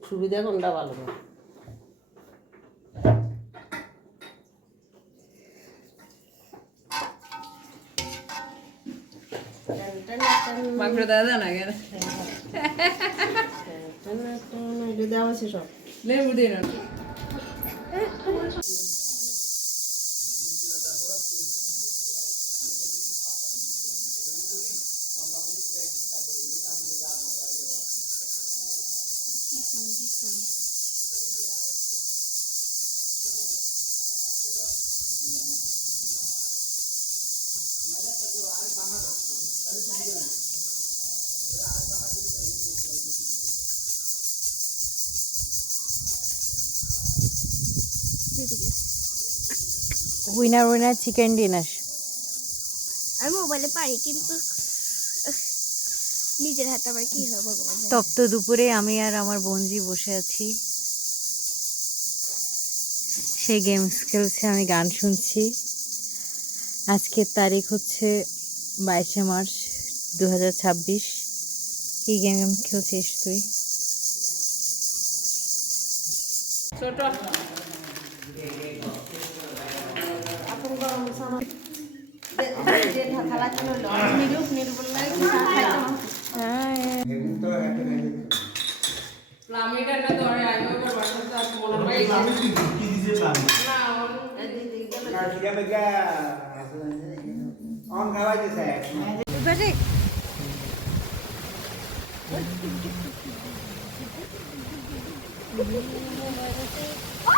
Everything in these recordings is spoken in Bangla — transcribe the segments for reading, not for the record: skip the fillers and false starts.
সুবিধা কোনটা ভালো না? মাগরে দাদা না কেন দেওয়া আছে সব লেবু দিন উইনার উইনার চিকেন ডিনার। আমি মোবাইলে পারি কিন্তু নিজের হাতে আবার কি হয় ভগবান জানে। তপ্ত দুপুরে আমি আর আমার বোনজি বসে আছি, সে গেমস খেলছে, আমি গান শুনছি। আজকের তারিখ হচ্ছে 22শে মার্চ 2026। কি গেম খেলছিস তুই? ছোট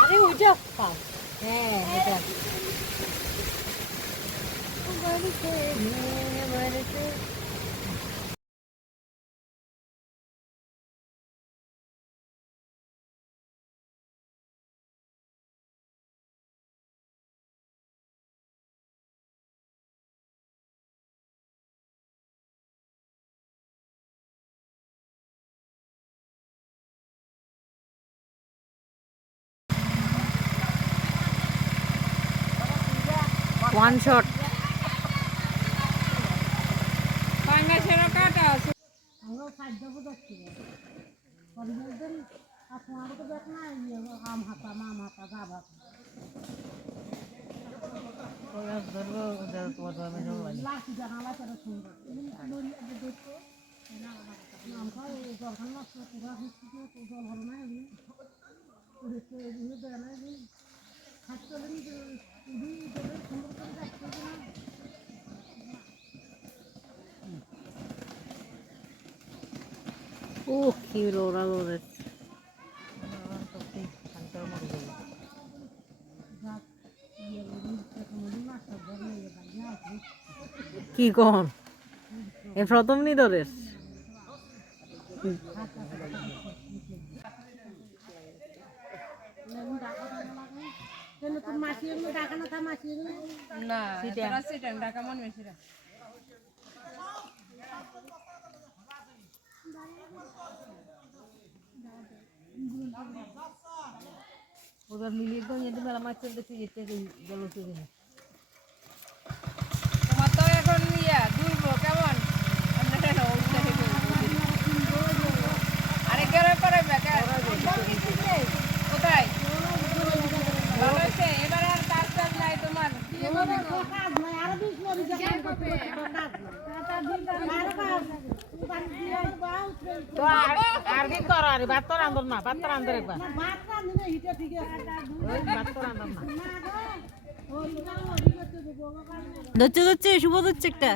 আরে ওইটা পাও। হ্যাঁ এটা ওয়ান শট। পাঙ্গাসের কাটা আছে আমরা খাদ্য বুঝাচ্ছি পরিবেশন আপনারা তো দেখ না আম হাতা মাম হাতা গা ভাত লাঠি জানালা তারা সুন্দর দেখো আম খাওয়া জলখান নষ্ট পুরা হচ্ছে জল হলো না এগুলি এগুলো দেয় না এগুলি খাচ্ছে সুন্দর করে যাচ্ছে না। কি লোরা লোরে কি কন এ প্রথম নি ধরে না সিটা ঢাকা মন মেশিরা ওদের মিলিয়ে তো যেতে মেলা মাছ চলতে যেতে গেল চলে তোমার তো এখন দুর্ব কেমন আরে গেলে পরে কোথায় ভালো আছে এবার আর কাজ কাজ নাই তোমার তো আর কি কর আর ভাত তো রান্ধন না ভাত তো রান্ধর একবার ভাত রান্ধলে হিটে ঠিক আছে ওই ভাত তো রান্ধন না দচ্ছে শুভ দচ্ছে একটা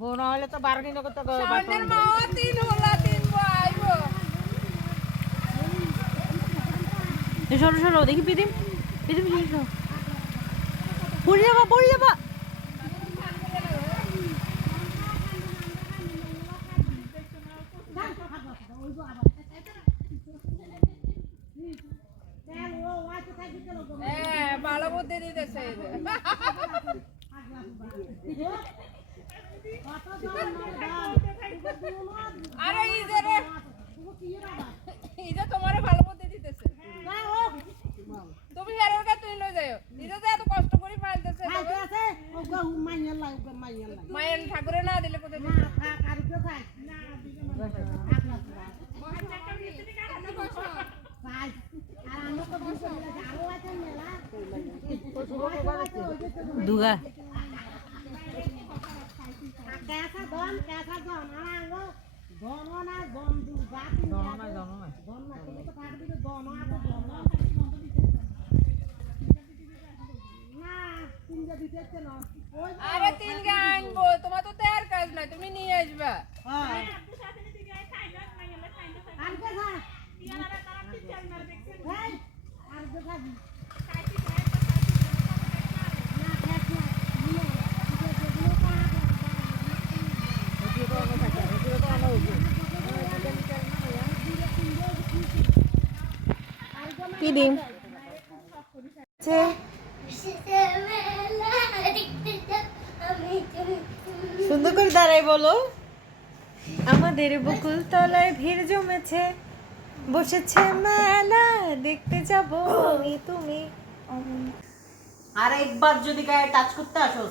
বোন হলে তো 12 দিন করতে সামনের মাও তিন হলা তিন আইবো সরো সরো দেখি পিদিম পিদিম পড়ে যাবা ভালো বুদ্ধি দিতেছে আরে ইজে তোমারে ভালো বুদ্ধি দিতেছে তুমি হেরে তুই লই যাও ঠাকুরে না দিলে কোথায় না থাক আর কেউ খাই না থাক না ভাই আর আমরা তো বসে আরো আছে মেলা দুগা कैसा दोन आंगो दोनों ना दोन दू बात दोनों ना तुम तो खाक दी तो दोनों आगो दोनों ना तुम जब दिते ना আরে তিন গে আনবো তোমার তো তেয়ার কাজ নাই তুমি নিয়ে আসবা हां आनके खा यारा तारा पिक्चर मार देखছেন ভাই আর দেখা দি ना खाक ना নিয়ে যেগুলো পা কি ডিম সুন্দর করে দাঁড়াই বলো। আমাদের বকুল তলায় ভিড় জমেছে, বসেছে মেলা, দেখতে যাব আমি তুমি। আর একবার যদি গায়ে টাচ করতে আসো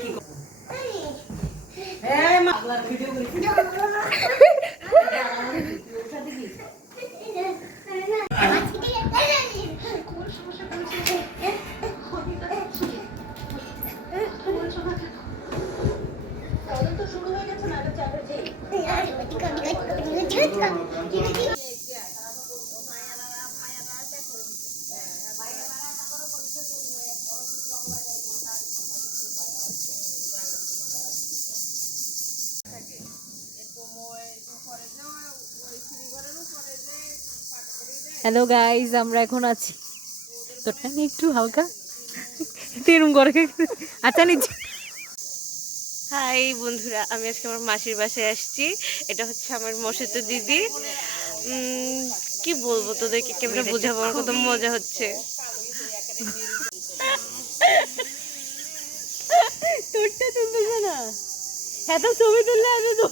কি এই মাগলার ভিডিও করি হ্যালো গাইজ, আমরা এখন আছি তোরটা নিয়ে একটু হালকা তেরুম করে আচ্ছা নিচ্ছি। হাই বন্ধুরা, আমি আজকে আমার মাসির বাসায় আসছি। এটা হচ্ছে আমার মশিত দিদি। কি বলবো তোদেরকে, কেমনে বোঝাবো, আমার কত মজা হচ্ছে। তোরটা তুলতেছে না, এত ছবি তুললে আমি তো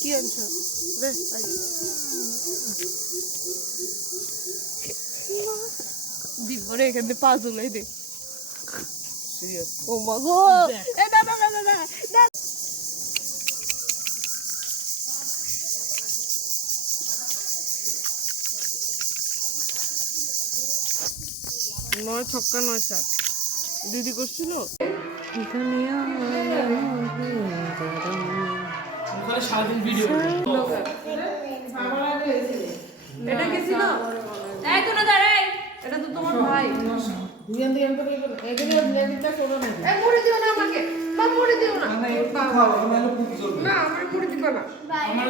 কি আনছো? দিবরে এখানে পা ঝুলাই দে। ও মা গো, এ দাদা দাদা দাদা নয় ছক্কা নয় সাত দিদি করছিল এটা কি ছিল? এই তো না দাঁড়াই, এটা তো তোমার ভাই। দুইজন দুইজন করে এগুলো লেডিটা ছোট না। এই মুড়ি দিও না আমাকে, মা মুড়ি দিও না। না একটু খাও, নাহলে খুব জল। না আমার মুড়ি দিবা না। আমার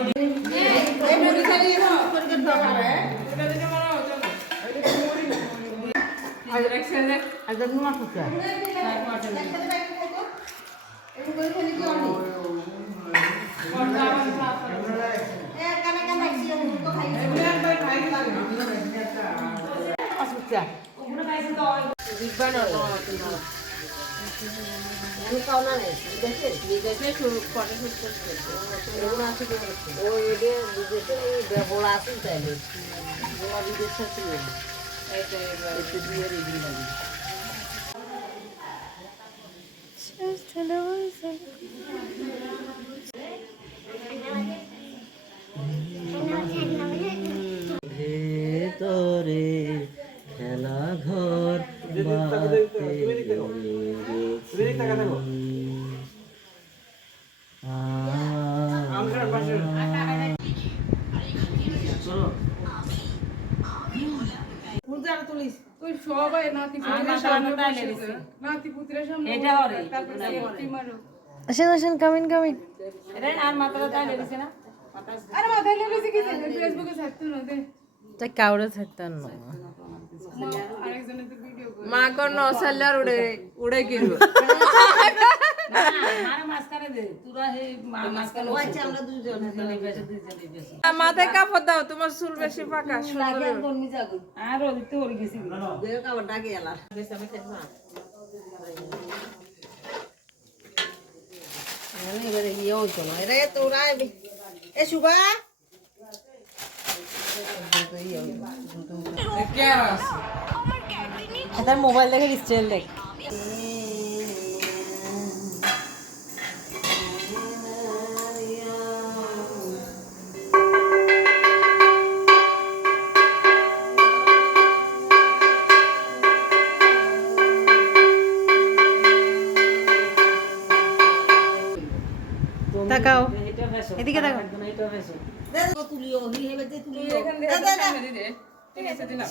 এই মুড়ি খালি এরকম করে দাও পারে। এটা দিকে মারো চলো। এটা কি মুড়ি না? আর একসাথে দেখ, আর দেখ না ফুটা। তাই পাটে। এগুলো খালি কি আনি? করতে আবার সাফ করে। এ কানে কানে দিও তো খাই। এগুলো একবার খাই লাগে। আসুচা। ওগুলো খাইছে তো দিবা না। আমি কাও না নেই। বিদেশে শুরু করে হচ্ছে। এগুলো আছে কি? ও এডে বিদেশে এই বড় আছে তাইলে। বড় বিদেশে আছে। এইটা একটু দিয়ে রেডি লাগি। ভেতরে খেলা ঘর বাতে তুই সবাই নাতি পুত্রের সামনে বসে নাতি পুত্রের সামনে এটা হরে তারপরে মারো। আসেন আসেন, কামিন কামিন। এটা আর মাথাটা তাই লেগেছে না? আরে মাথায় লেগেছে কি ফেসবুকে ছাড়তে না দে। তাই কাউরে থাকতেন না। আরেকজনের তো ভিডিও করে মা কোন নসাল্লার উড়ে উড়ে গেল। মাথায় কাপড় দাও, তোমার চুল বেশি পাকা সুন্দর। এবারে ইয়ে হইতো না, এরা তো ওরা এ শুভা তার মোবাইল দেখে স্টাইল দেখ। তাকাও এদিকে তাকাও। তুলিও হি হেবে যে তুলিও এখান দিয়ে দিদি ঠিক আছে দিলাম।